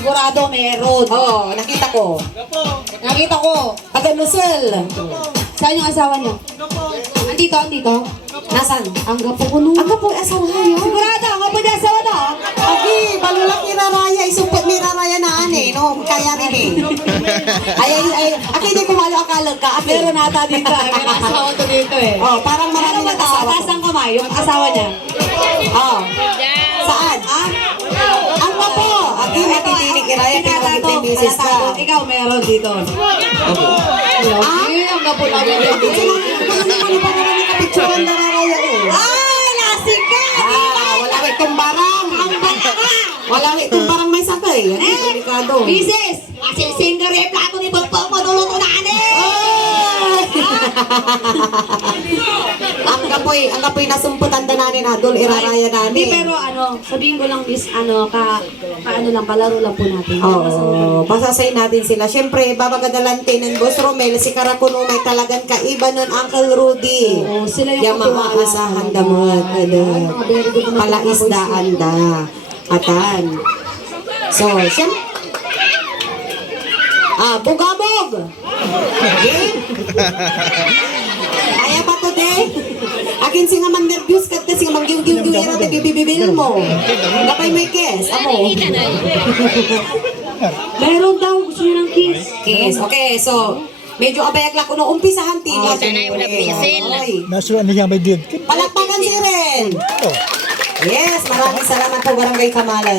sigurado meron. Oo, nakita ko. Nakita ko. Ate Lucel. Saan yung asawa niyo? Andito, andito. Nasaan? Ang gapo ko nun. Ang po asawa niyo. Sigurado, ang gapo niya asawa na. Agi, balulak iraraya. Isumpot ni raraya na ane. No, kaya rin eh. Ay. Aki, hindi ko malo akalag ka. Aki. Meron nata dito eh. Meron asawa to dito eh. Oh, parang marami Ano ba ng to? asawa Taas ko. ang kamay, yung asawa niya. Oh. Saan? Ha? Ang po. Aki, matitinig iraya. Pinagit na yung misis ka. Ikaw meron dito. Ay, ang gapo namin yung Picturean na raraya eh. Ay, lasing ka! Wala ko itong barang. Wala ko itong barang may sakay. Ano, delikado. Misis! Masing-sing ka rin plato ni Bapang maduluto na Ang kapoy nasumputan na nanin adol, iraraya Hindi, nanin. pero sabihin ko lang, miss, paano lang, palaro lang po natin. Oo, pasasay natin sila. Siyempre, babagadalantin ng Boss Romel, si Karakuno may talagang kaiba nun, Uncle Rudy. Oo, sila yung Yung maaasahan damot. Palaisdaan da. Atan. So, siyempre, bugabog! Game? Kaya ba to, de? Akin si nga man nervyos ka, si nga mang-giw-giw-giw yan natin bibibil mo. Kapay may kiss, amo. Meron daw, gusto niya ng kiss. Kiss, okay, so, medyo abayag ko nung umpisahan tila. Sanay wala pisil. Nasuan niya may did. Palakpakan si Ren. Oh. Yes, maraming salamat po Barangay Kamalan.